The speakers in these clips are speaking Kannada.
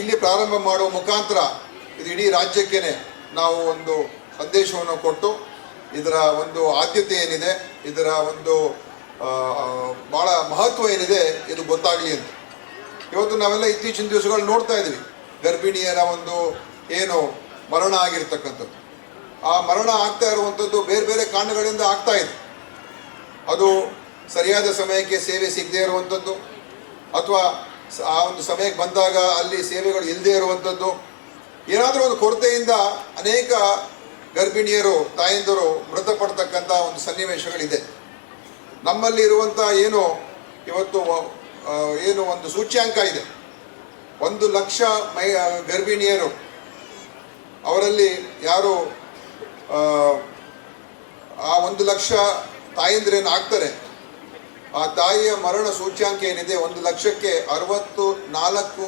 ಇಲ್ಲಿ ಪ್ರಾರಂಭ ಮಾಡುವ ಮುಖಾಂತರ ಇದು ಇಡೀ ರಾಜ್ಯಕ್ಕೇನೆ ನಾವು ಒಂದು ಸಂದೇಶವನ್ನು ಕೊಟ್ಟು ಇದರ ಒಂದು ಆದ್ಯತೆ ಏನಿದೆ, ಇದರ ಒಂದು ಬಹಳ ಮಹತ್ವ ಏನಿದೆ ಇದು ಗೊತ್ತಾಗಲಿ ಅಂತ. ಇವತ್ತು ನಾವೆಲ್ಲ ಇತ್ತೀಚಿನ ದಿವಸಗಳು ನೋಡ್ತಾ ಇದ್ದೀವಿ ಗರ್ಭಿಣಿಯರ ಒಂದು ಏನು ಮರಣ ಆಗಿರ್ತಕ್ಕಂಥದ್ದು. ಆ ಮರಣ ಆಗ್ತಾ ಇರುವಂಥದ್ದು ಬೇರೆ ಬೇರೆ ಕಾರಣಗಳಿಂದ ಆಗ್ತಾ ಇದೆ. ಅದು ಸರಿಯಾದ ಸಮಯಕ್ಕೆ ಸೇವೆ ಸಿಗದೇ ಇರುವಂಥದ್ದು, ಅಥವಾ ಆ ಒಂದು ಸಮಯಕ್ಕೆ ಬಂದಾಗ ಅಲ್ಲಿ ಸೇವೆಗಳು ಇಲ್ಲದೇ ಇರುವಂಥದ್ದು. ಏನಾದರೂ ಒಂದು ಕೊರತೆಯಿಂದ ಅನೇಕ ಗರ್ಭಿಣಿಯರು ತಾಯಂದಿರು ಮೃತಪಡ್ತಕ್ಕಂಥ ಒಂದು ಸನ್ನಿವೇಶಗಳಿದೆ. ನಮ್ಮಲ್ಲಿ ಇರುವಂಥ ಏನು ಇವತ್ತು ಏನು ಒಂದು ಸೂಚ್ಯಾಂಕ ಇದೆ. ಒಂದು ಲಕ್ಷ ಮೈ ಗರ್ಭಿಣಿಯರು ಅವರಲ್ಲಿ ಯಾರು ಆ, ಒಂದು ಲಕ್ಷ ತಾಯಂದ್ರೇನು ಆಗ್ತಾರೆ ಆ ತಾಯಿಯ ಮರಣ ಸೂಚ್ಯಾಂಕ ಏನಿದೆ, ಒಂದು ಲಕ್ಷಕ್ಕೆ ಅರವತ್ತು ನಾಲ್ಕು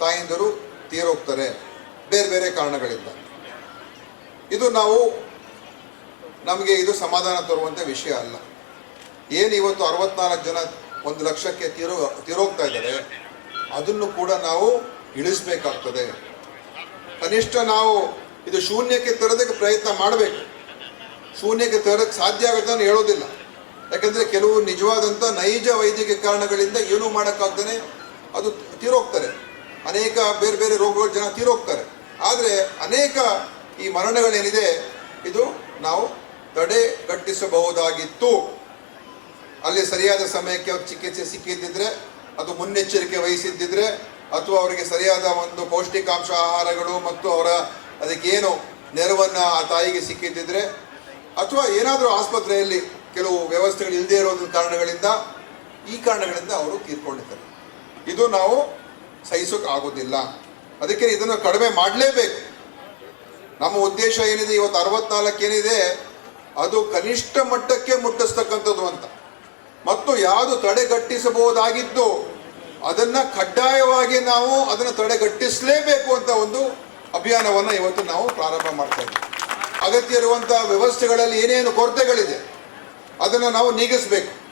ತಾಯಂದಿರು ತೀರೋಗ್ತಾರೆ. ಬೇರೆ ಬೇರೆ ಕಾರಣಗಳಿಂದ. ಇದು ನಾವು ನಮಗೆ ಇದು ಸಮಾಧಾನ ತರುವಂಥ ವಿಷಯ ಅಲ್ಲ. ಏನು ಇವತ್ತು ಅರವತ್ನಾಲ್ಕು ಜನ ಒಂದು ಲಕ್ಷಕ್ಕೆ ತೀರೋ, ತೀರೋಗ್ತಾ ಇದ್ದಾರೆ, ಅದನ್ನು ಕೂಡ ನಾವು ಇಳಿಸಬೇಕಾಗ್ತದೆ. ಕನಿಷ್ಠ ನಾವು ಇದು ಶೂನ್ಯಕ್ಕೆ ತರೋದಕ್ಕೆ ಪ್ರಯತ್ನ ಮಾಡಬೇಕು. ಶೂನ್ಯಕ್ಕೆ ತರೋಕ್ಕೆ ಸಾಧ್ಯ ಆಗುತ್ತೆ ಅಂತ ಹೇಳೋದಿಲ್ಲ. ಯಾಕಂದರೆ ಕೆಲವು ನಿಜವಾದಂಥ ನೈಜ ವೈದ್ಯಕೀಯ ಕಾರಣಗಳಿಂದ ಏನೂ ಮಾಡೋಕ್ಕಾಗ್ದೇ ಅದು ತೀರೋಗ್ತಾರೆ. ಅನೇಕ ಬೇರೆ ಬೇರೆ ರೋಗಗಳು ಜನ ತೀರೋಗ್ತಾರೆ. ಆದರೆ ಅನೇಕ ಈ ಮರಣಗಳೇನಿದೆ, ಇದು ನಾವು ತಡೆಗಟ್ಟಿಸಬಹುದಾಗಿತ್ತು. ಅಲ್ಲಿ ಸರಿಯಾದ ಸಮಯಕ್ಕೆ ಅವ್ರು ಚಿಕಿತ್ಸೆ ಸಿಕ್ಕಿದ್ದಿದ್ರೆ, ಅದು ಮುನ್ನೆಚ್ಚರಿಕೆ ವಹಿಸಿದ್ದಿದ್ರೆ, ಅಥವಾ ಅವರಿಗೆ ಸರಿಯಾದ ಒಂದು ಪೌಷ್ಟಿಕಾಂಶ ಆಹಾರಗಳು ಮತ್ತು ಅವರ ಅದಕ್ಕೇನು ನೆರವನ್ನು ಆ ತಾಯಿಗೆ ಸಿಕ್ಕಿದ್ದಿದ್ರೆ, ಅಥವಾ ಏನಾದರೂ ಆಸ್ಪತ್ರೆಯಲ್ಲಿ ಕೆಲವು ವ್ಯವಸ್ಥೆಗಳು ಇಲ್ಲದೆ ಇರೋದ್ರ ಕಾರಣಗಳಿಂದ, ಈ ಕಾರಣಗಳಿಂದ ಅವರು ತೀರ್ಕೊಂಡಿದ್ದಾರೆ. ಇದು ನಾವು ಸಹಿಸೋಕೆ ಆಗೋದಿಲ್ಲ. ಅದಕ್ಕೆ ಇದನ್ನು ಕಡಿಮೆ ಮಾಡಲೇಬೇಕು. ನಮ್ಮ ಉದ್ದೇಶ ಏನಿದೆ, ಇವತ್ತು ಅರವತ್ನಾಲ್ಕು ಏನಿದೆ, ಅದು ಕನಿಷ್ಠ ಮಟ್ಟಕ್ಕೆ ಮುಟ್ಟಿಸ್ತಕ್ಕಂಥದ್ದು ಅಂತ. ಮತ್ತು ಯಾವುದು ತಡೆಗಟ್ಟಿಸಬಹುದಾಗಿದ್ದು, ಅದನ್ನ ಕಡ್ಡಾಯವಾಗಿ ನಾವು ಅದನ್ನು ತಡೆಗಟ್ಟಿಸಲೇಬೇಕು ಅಂತ ಒಂದು ಅಭಿಯಾನವನ್ನು ಇವತ್ತು ನಾವು ಪ್ರಾರಂಭ ಮಾಡ್ತಾ ಇದ್ದೀವಿ. ಅಗತ್ಯ ಇರುವಂತಹ ವ್ಯವಸ್ಥೆಗಳಲ್ಲಿ ಏನೇನು ಕೊರತೆಗಳಿದೆ ಅದನ್ನು ನಾವು ನೀಗಿಸಬೇಕು.